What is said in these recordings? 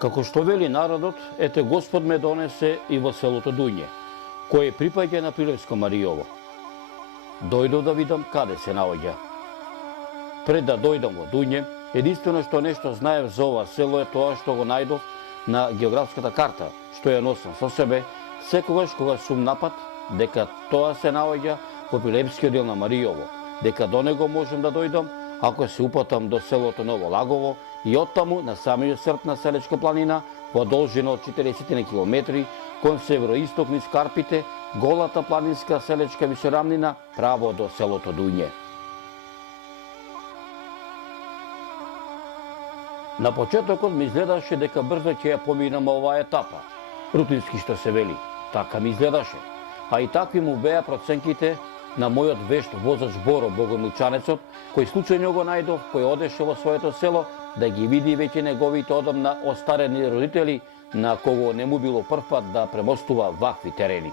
Како што вели народот, ете Господ ме донесе и во селото Дуње, кое припаѓа на Прилепско Маријово. Дојдов да видам каде се наоѓа. Пред да дојдам во Дуње, единствено што нешто знаев за ова село е тоа што го најдов на географската карта, што ја носам со себе, секогаш кога сум напад, дека тоа се наоѓа во Прилепскиот дел на Маријово, дека до него можам да дојдам ако се упатам до селото Ново Лагово и оттаму на самиот срд на Селечка планина, во должина од 40 километри, кон североисток низ Карпите, голата планинска селечка висорамнина, право до селото Дуње. На почетокот ми изгледаше дека брзо ќе ја поминам оваа етапа. Рутински што се вели, така ми изгледаше. А и такви му беа проценките на мојот вешт возач Боро Богомилчанецот, кој случајно го најдов, кој одеше во своето село да ги види веќе неговите одамна остарени родители, на кого не му било прв пат да премостува вакви терени.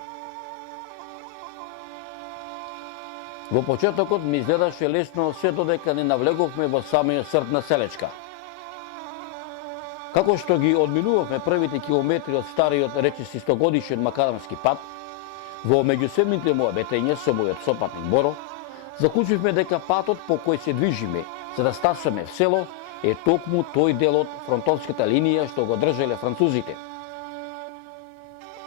Во почетокот ми изгледаше лесно се додека не навлеговме во самиот срд на Селечка. Како што ги одминувавме првите километри од стариот речиси 100-годишен макадамски пат, во меѓусебните муабетења со мојот сопатник Боро, заклучивме дека патот по кој се движиме за да стасаме в село е токму тој дел од фронтонската линија што го држеле французите.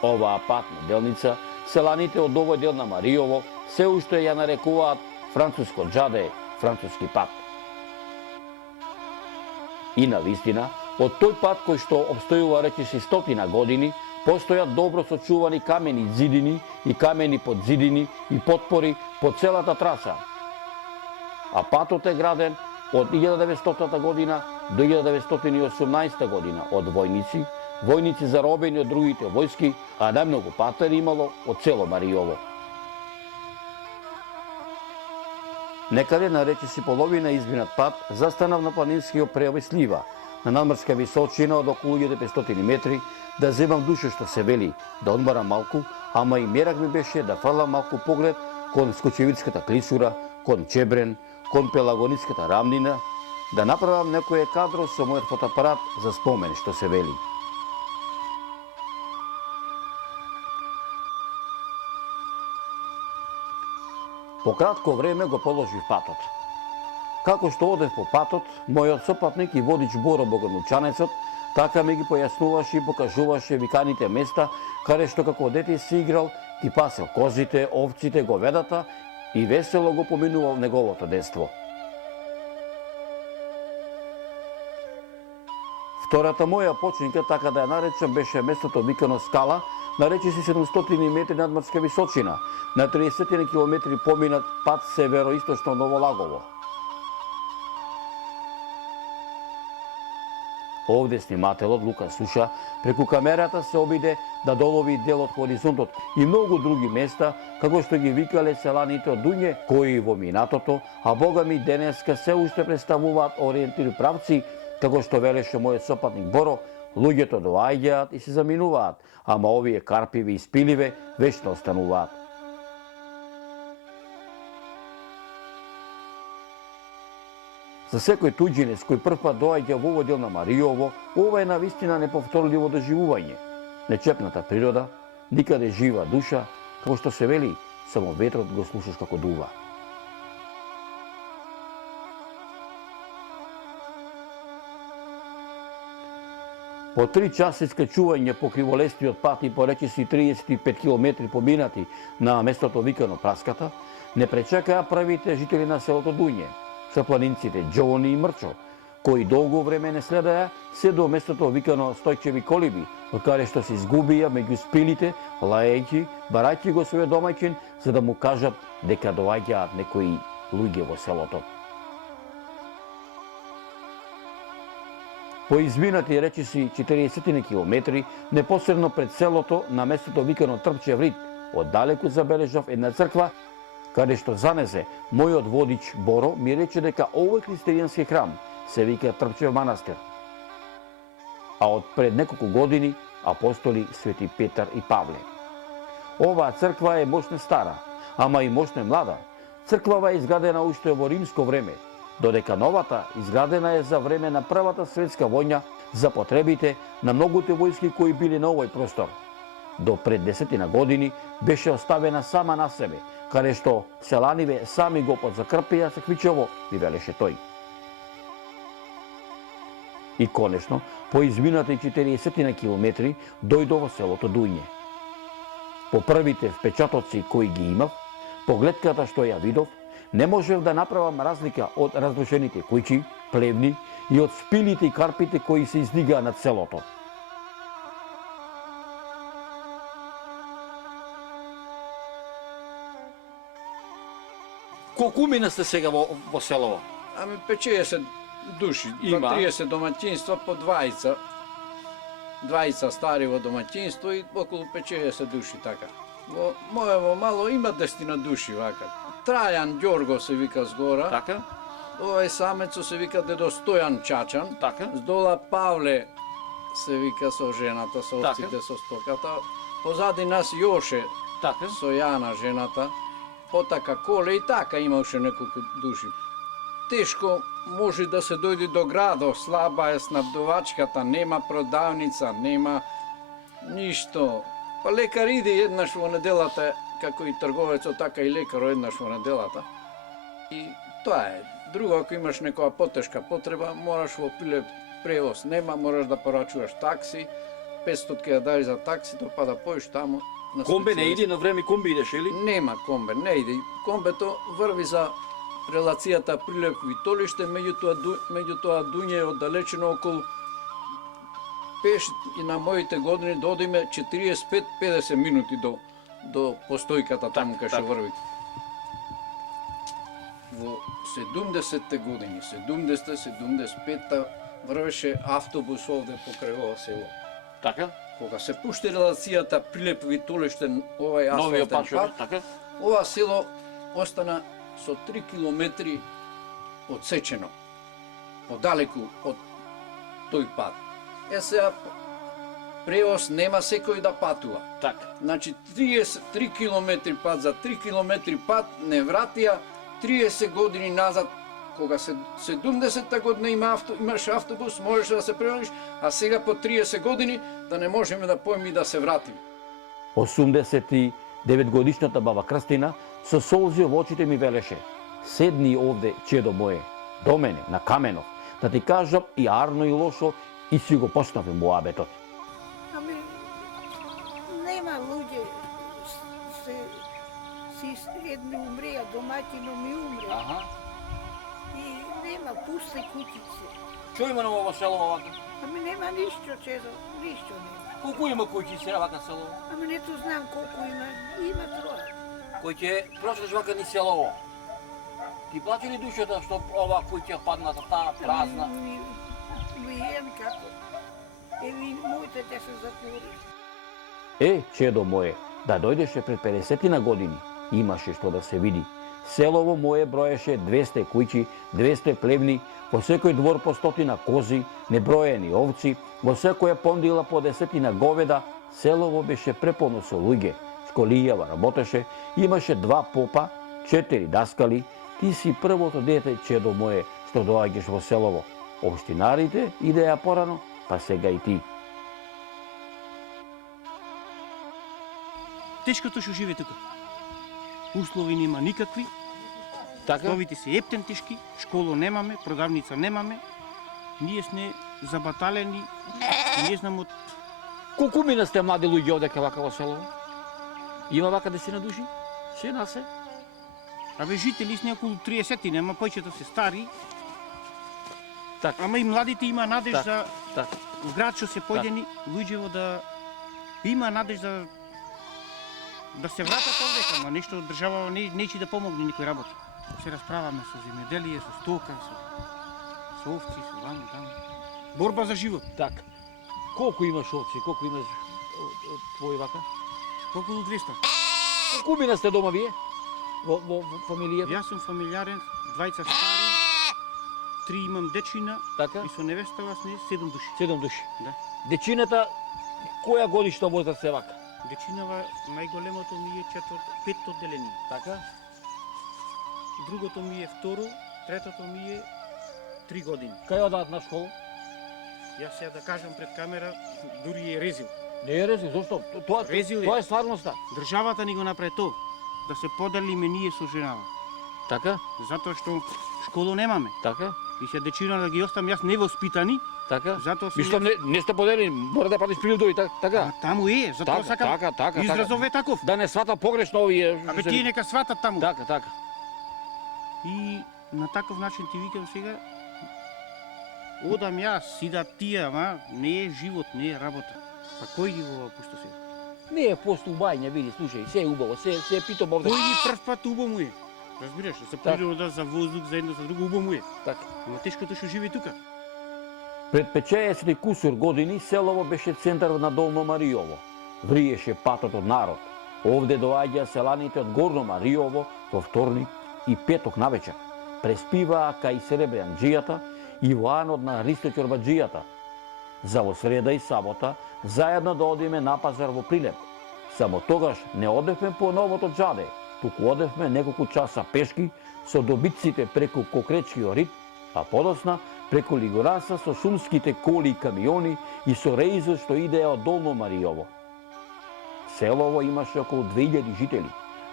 Оваа патна делница, селаните од овој дел на Маријово се уште ја нарекуваат француско џаде, француски пат. И на вистина, од тој пат кој што обстојува речиси 100 години, постојат добро сочувани камени зидини и камени подзидини и потпори по целата траса. А патот е граден од 1900 година до 1918 година од војници, војници заробени од другите војски, а најмногу патари имало од цело Маријово. Некаде на речиси половина изминат пат застанав на планинскиот преој Слива, на надморска височина од околу 1500 метри, да земам душа што се вели, да одмарам малку, ама и мерак ми беше да фрлам малку поглед кон Скочевицката клисура, кон Чебрен, кон Пелагониската рамнина, да направам некој кадро со мојот фотоапарат за спомен што се вели. По кратко време го положив патот. Како што одев по патот, мојот сопатник и водич Боро Богомилчанецот така ми ги појаснуваше и покажуваше виканите места, каде што како дете си играл, ги пасел козите, овците, говедата и весело го поминувал неговото детство. Втората моја починка, така да ја наречам, беше местото викано Скала, на речиси 700 метри надморска височина, на 30 километри поминат пат североисточно Ново Лагово. Овде снимателот Лука Суша преку камерата се обиде да долови дел од хоризонтот и многу други места, како што ги викале селаните од Дуње, кои во минатото, а бога ми денеска се уште представуваат ориентири правци, како што велеше мојот сопатник Боро, луѓето доаѓаат и се заминуваат, ама овие карпиви и спиливе вечно остануваат. За секој туѓинец кој првпат доаѓа во овој дел на Маријово, ова е навистина неповторливо доживување. Нечепната природа, никаде жива душа, како што се вели, само ветрот го слушаш како дува. По 3 часа искачување по криволестиот пат и по речиси 35 километри поминати на местото викано Праската, не пречекаа првите жители на селото Дуње, со планинците Џони и Мрчо, кои долго време не следеа се до местото викано Стојчеви колиби, од каде што се изгубија меѓу спилите, лаејќи, барајќи го својот домаќин, за да му кажат дека доаѓаат некои луѓе во селото. По изминати речиси 40 километри, непосредно пред селото, на местото викано Трпчев рид, оддалеку забележав една црква, каде што занезе мојот водич Боро ми рече дека овој христијански храм се вика Трпчев манастир. А од пред неколку години апостоли Свети Петар и Павле. Оваа црква е мощно стара, ама и мощно млада. Црквава е изградена уште во римско време. додека новата изградена е за време на Првата светска војна за потребите на многуте војски кои били на овој простор. До пред 10 години беше оставена сама на себе, каде што селаниве сами го подзакрпија Саквичево, ви велеше тој. И конечно, по изминати 40 километри дојдо во селото Дуње. По првите впечатоци кои ги имав, по гледката што ја видов, не можев да направам разлика од разрушените куќи, плевни и од спилите и карпите кои се издигаа над селото. Колку умина сте сега во селово? Ами 50 души, Има. 30 домаќинства по двајца. Двајца стари во домаќинство и околу 50 души така. Во моево мало има 10 души вака. Трајан Ѓорго се вика згора. Така? Овој самецо се вика дедо Стојан Чачан. Така? Здола Павле се вика со жената, со овците, со стоката. Позади нас Јоше Така? со Јана жената. Потака Коле и така имаше неколку души. Тешко може да се дојде до градот, слаба е снабдувачката, нема продавница, нема ништо. Па лекар иде еднаш во неделата, како и трговецот, така и лекар еднаш во неделата. И тоа е. Друго, ако имаш некоја потешка потреба, мораш во Пилеп превоз. Нема, мораш да порачуваш такси, 500 ќе да даеш за таксито, па да поиш таму. на Комбе не специјалист. иде на време, комби идеш, или? Нема комбе, не иде. Комбето врви за релацијата Прилеп-Витолиште, меѓутоа Дуње е оддалечено околу пеш и на моите години да одиме 45-50 минути до постојката таму кај што врви. Во 70-те години, 70-75-та врвеше автобус овде покрај ова село. Така? Кога се пушти релацијата Прилеп-Витолиште, овај Новиот асфалтен пат, пат, така? ова село остана со 3 километри одсечено, подалеку од тој пат. Сега превоз нема секој да патува. Така. Значи 3 километри пат за 3 километри пат не вратија 30 години назад, кога се 70-та година имаш автобус, можеш да се превозиш, а сега по 30 години да не можеме да појме и да се вратиме. 89 годишната баба Крстина со солзи во очите ми велеше: "Седни овде, чедо моје, до мене, на каменов, да ти кажам и арно и лошо и си го поставим муабетот." Ами, нема луѓе, едни умреа, домаќино ми умре. Аха. И нема пусти куќице. Што има на ово село овака? Ами нема ништо, чедо, ништо нема. Колку има куќи се вака село? Ами нето знам колку има, има троја. Кој ќе прошаш вака ни селово? Ти плаче ли душата што ова куќа падната таа празна? Виен како. Еви, моите те се затвори. Чедо моје, да дојдеше пред 50 години, имаше што да се види. Селово мое броеше 200 куќи, 200 плевни, во секој двор по 100 кози, неброени овци, во секоја пондила по 10 говеда. Селово беше преполно со луѓе. Школијава работеше, имаше 2 попа, 4 даскали. Ти си првото дете, чедо мое, што доаѓаш во селово. Општинарите идеја порано, па сега и ти. Тешкото што живее тука. Услови нема никакви. Така? Условите се ептен тешки, школо немаме, продавница немаме. Ние сме забаталени, не знам од... Колку мина сте млади луѓе одека вака во селово? Има вака 10 души? Се на се? Абе, жители сме околу 30, ама повеќето се стари. Така. Ама и младите има надеж за Така. град што се појдени луѓево да има надеж да се вратат овдека, ама нешто држава нечи да помогне никој работа. Се расправаме со земјоделие, со стока, со овци, со вамо, таму. Борба за живот. Така. Колку имаш овци, колку имаш од твој вака? Околу 200. Колку мина сте дома вие? Во фамилијата? Јас сум фамилиарен, двајца стари, 3 имам дечина Така? и со невестава сме 7 души. 7 души. Да. Дечината, која годишна возраст се вака? Дечинава најголемото ми е 5 одделение. Така? Другото ми е второ, третото ми е 3 години. Кај одат на школа? Јас сега да кажам пред камера, дури е резил. Не е резик, зошто? Резил е. Тоа е стварноста. Државата ни го направи тоа, да се поделиме ние со женава. Така? Затоа што школу немаме. Така? И се дечина да ги оставам јас невоспитани, Така? затоа Мислам не сте поделени, мора да пратиш прилудови, така? Таму е, затоа сакам. така. Изразов е таков. Да не свата погрешно овие. Абе тие нека сватат таму. Така. И на таков начин ти викам сега, одам јас, сидат тие, ама не е живот, не е работа. Па кој ги го пушта сега? Не е постубање, види, слушај, се е убаво, се е питом овде. Кој ги прв пат убаво му е? Разбираш, за природа, за воздух, за едно, за друго убаво му е. Така. Ама тешкото што живее тука. Пред 50 кусур години селово беше центар на Долно Мариово. Вриеше патот од народ. Овде доаѓа селаните од Горно Мариово во вторник и петок навечер. Преспиваа кај Серебрјанџијата и во анод на Ристо Ќорбаџијата. За во среда и сабота заедно да одиме на пазар во Прилеп. Само тогаш не одевме по новото џаде, туку одевме неколку часа пешки со добитците преку Кокречкиот рид, а подосна преку Лигораса со шумските коли и камиони и со реизот што идеа од Долно Мариово. Селово имаше околу 2000 жители.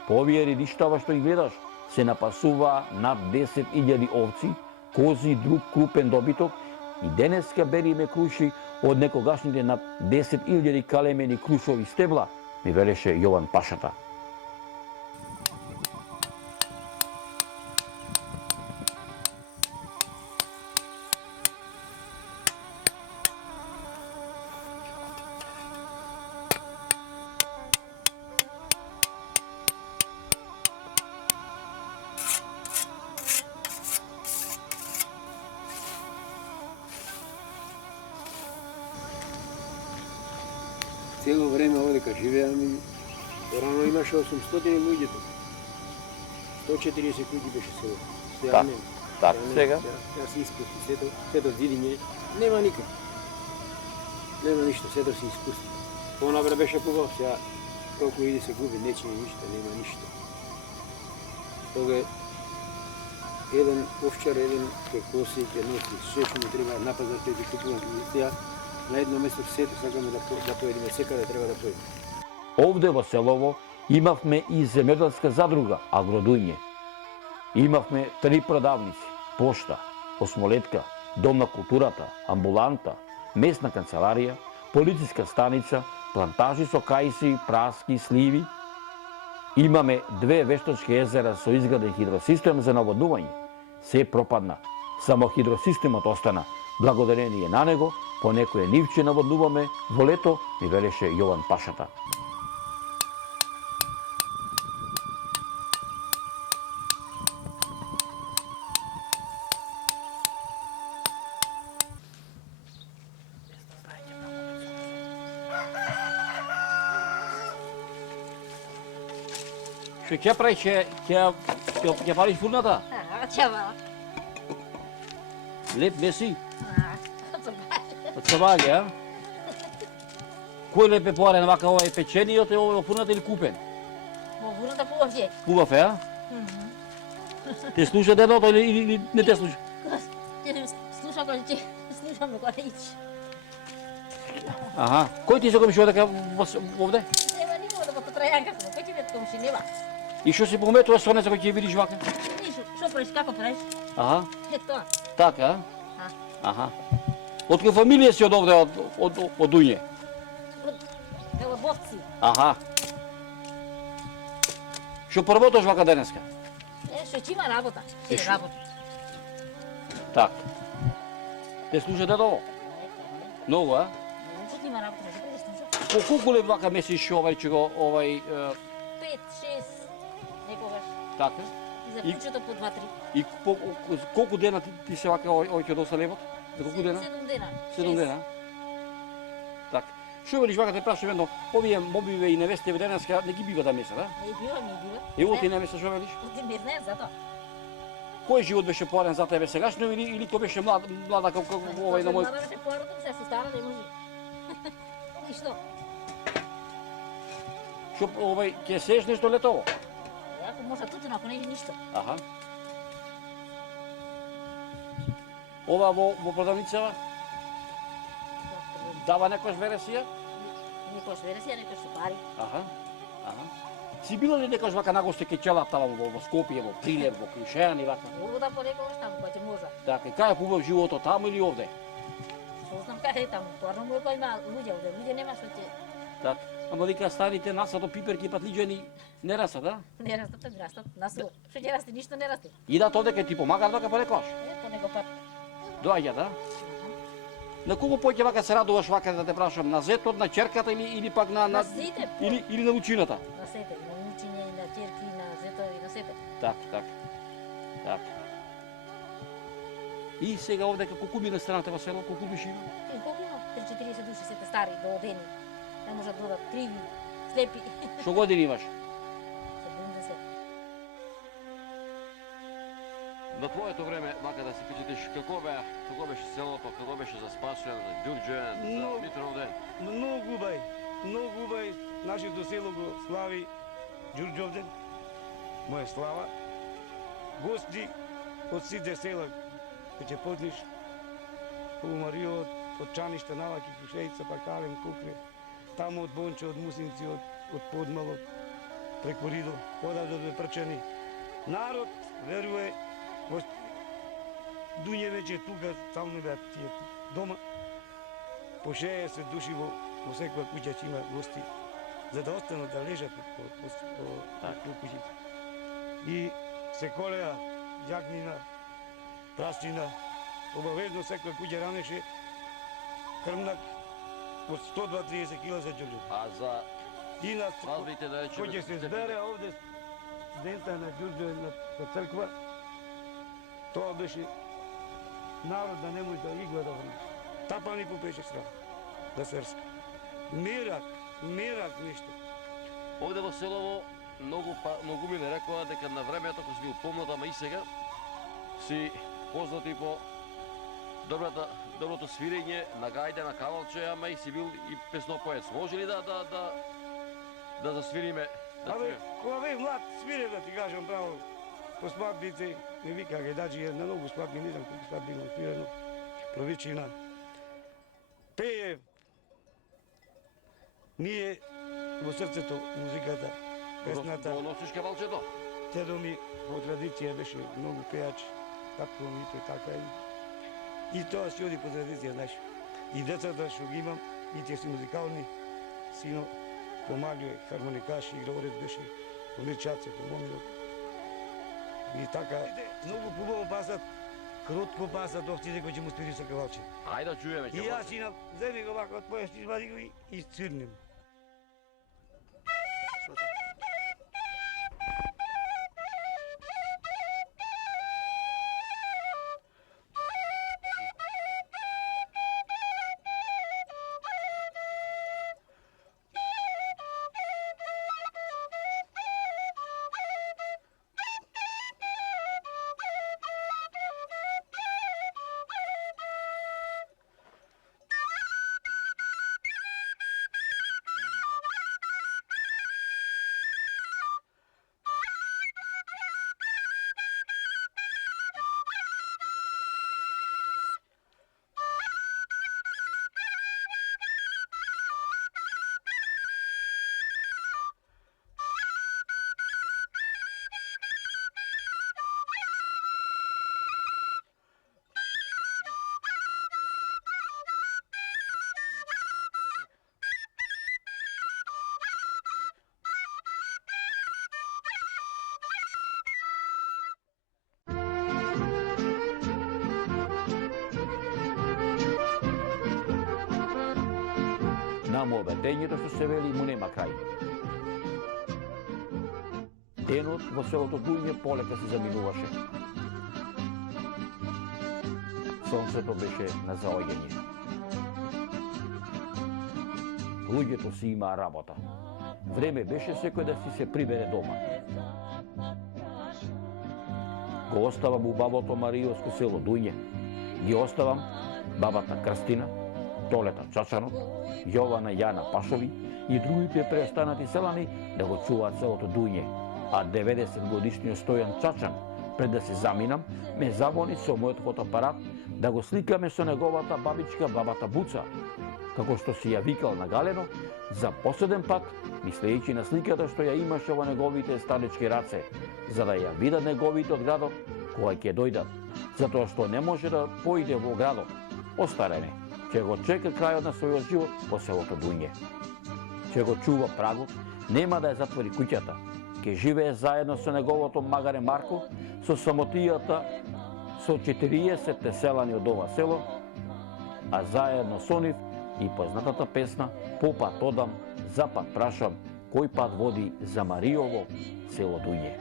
По овие редиштава што ги гледаш, се напасуваа над 10.000 овци, кози и друг крупен добиток и денеска бериме круши од некогашните над 10.000 калемени крушови стебла, ми велеше Јован Пашата. Цело време овдека живеам и рано имаше 800 луѓе тука. 140 куќи беше село. Сега нема. Така, сега? Сега се испусти, сето видиње, нема никај. Нема ништо, сето се испусти. Понабре беше побав, сега толку иди се губи, нече ништо, нема ништо. Тога еден овчар, еден ке коси, ке носи, се што му треба на пазар, ќе ги купувам, сега на едно место сето сакаме да поедиме, секаде треба да поедиме. Овде во селово имавме и земјоделска задруга Агродуње. Имавме 3 продавници, пошта, осмолетка, дом на културата, амбуланта, местна канцеларија, полициска станица, плантажи со кајси, праски, сливи. Имаме 2 вештачки езера со изграден хидросистем за наводнување. Се пропадна. Само хидросистемот остана. Благодарение на него, по некое нивче наводнуваме во лето, ми велеше Јован Пашата. Што ќе прави, ќе палиш фурната? Чава. Леп меси? Од цабаѓа, а? Кој леп е поарен вака овај печениот е овој во фурната или купен? Во вурната повоќе. Хубав е, а? Те слуша дедото или не те слуша? Слушам кога ќе слушам кога ич. Аха. Кој ти се комшија дека овде? Нема никога да го трајанка, кој ќе вет комши нема. И што си пометува со неца кој ќе видиш вака? Ништо, што правиш, како правиш? Аха. Е тоа. Така, а? Аха. Од која фамилија си од овде, од Дуње? Белобовци. Аха. Што поработаш вака денеска? Што ќе има работа. Ќе работа. Так. Те слуша дедово? Многу, а? Што ќе има работа, ќе придеш слуша. По колку лет вака месиш че го 5, 6, некогаш. така? И за кучето по 2-3. И колку дена ти се вака овој ќе доста левот? За колку дена? 7 дена. 7 дена. Така. Што велиш вака те прашувам едно, овие мобиве и невестиве денеска не ги бива да месат, а? Не бива, не бива. И оти не меса што велиш? Оти не знаеш за тоа. Кој живот беше поарен за тебе сегашно или кој беше млада како овај на мој? Млада беше поарото, сега се стара не може. Ништо. Што овај ќе сееш нешто летово? Ако може тутина, ако не е ништо. Аха. Ова во продавницава дава некојаш вересија? Некојаш вересија, некојаш со пари. Аха. Си била ли некојаш вака нагости кај челата во Скопје, во Прилеп, во Кришејани вака? Могу да понекогаш таму, кога ќе можа. Така, кај е побав животот, таму или овде? Што знам кај е таму, порно му е кој има луѓе, овде луѓе нема што ќе... Така. Ама вика старите насато пиперки патлиџени не растат, да? Не растат, не растат. На село. Што ќе расте, ништо не расте. Идат овде кај ти помагаат вака понекогаш? По него пат. Доаѓа, да? На кого поќе вака се радуваш вака да те прашам, на зетот, на ќерката или пак На сите. или на лучината? На сите, на мучиње, на ќерки, на зетови, на сите. Така. И сега овде колку би на страната во село, колку би има? И колку има? 3-40 души, сите стари, доодени. Не можат да додат криви, слепи. Што години имаш? 70. На твоето време, вака да се питаш, како беше селото, како беше за Спасојан, за Ѓурѓен, за Митровден? Многу убај, нашето село го слави Ѓурѓовден, моја слава. Гости од сите села, кој ќе позниш, Мариот, од Чаништа, Наваки, Крушејца, Пакален, Кукре, таму од Бонче, од Мусинци, од Подмало, преку Ридо, одавде од Прчани. Народ веруе во Дуње веќе тука, стално беа тие дома. По 60 души во секоја куќа ќе има гости, за да останат да лежат по куќите. И се колеа јагнина, прасчина, обавезно секоја куќа ранеше хрмнак од 120-30 кила за ѓурѓе. А за И на свадбите да речеме... кој ќе се збере овде студента на ѓурѓе на црква, тоа беше народ да не може да игла да врне. Тапани попеше страна, да се рска. Мерак нешто. Овде во селово многу ми не рекоа дека на времето кога си бил помлад, ама и сега си познати по доброто свирење на гајде, на кавалче, ама и си бил и песнопоец. Може ли да засвириме? Абе, кога бев млад, свире да ти кажам право, по свадбите, не вика гедаджи, на многу свадби, не знам колку свадби имам свирено, провичина. Пее, ние во срцето музиката, песната. Го носиш кавалчето? Дедо ми по традиција беше многу пеач, татко ми тој така и тоа си оди по традиција, знаеш. И децата што ги имам, и тие си музикални, сино помаѓај, хармоникаш, играорец беше, помирчаце, помомилот. И така, многу хубаво пасат, кротко пасат овците кои ќе му спири со кавалче. Ајде да чуеме. И јас си земи го вака од појас, извади го и цирнем. Намо обедењето што се вели му нема крај. Денот во селото Дуње полека се заминуваше. Сонцето беше на заоѓање. Луѓето си имаа работа. Време беше секој да си се прибере дома. Го оставам у бабото Маријовско село Дуње. Ги оставам бабата Крстина, Толета Чачанот, Јована Јана Пашови и другите преостанати селани да го чуваат селото Дуње. А 90 годишниот Стојан Чачан, пред да се заминам, ме завони со мојот фотоапарат да го сликаме со неговата бабичка, бабата Буца, како што си ја викал на Галено, за последен пат, мислејќи на сликата што ја имаше во неговите старечки раце, за да ја видат неговите од градот кога ќе дојдат, затоа што не може да поиде во градот. Остарене, ќе го чека крајот на својот живот во селото Дуње. Ќе го чува прагот, нема да ја затвори куќата, ќе живее заедно со неговото магаре Марко, со самотијата со 40 селани од ова село, а заедно со нив и познатата песна "Попат одам, запад прашам, кој пат води за Мариово село Дуње".